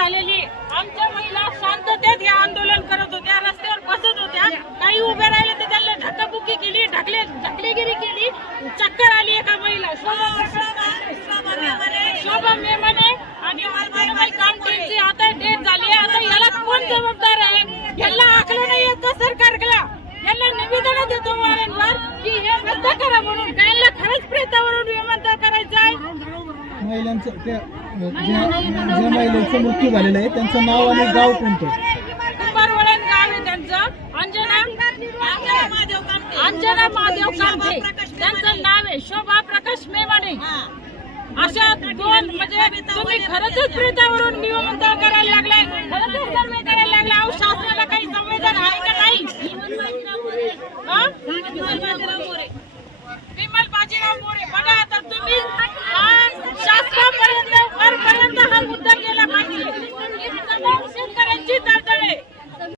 झालेली आमच्या महिला शांततेत हे आंदोलन करत होत्या रस्त्यावर बसत होत्या. काही उभे राहिले तर त्यांना धक्काबुक्की केली ढकले ढकलेगिरी केली. चक्कर आली एका महिला. शोभा मेमने आणि मालबाई कामठीची आता डेट झाली आहे. आता याला कोण जबाबदार आहे? याला आखलं नाही येत का सरकारला? यांना निवेदन देतो वारंवार की हे रद्द करा म्हणून. त्यांना खरंच प्रेतावरून महिलांचं त्या ज्या ज्या महिलांचा मृत्यू झालेला आहे त्यांचं नाव आणि गाव कोणतं? कुंभारवळण गाव आहे त्यांचं अंजना अंजना महादेव कामठे. त्यांचं नाव आहे शोभा प्रकाश मेमाने अशा दोन म्हणजे तुम्ही खरंच प्रेतावरून करायला लागलाय. खरंच सर्वे करायला लागला अहो शासनाला काही संवेदन आहे का नाही? हा? विमल बाजीराव मोरे.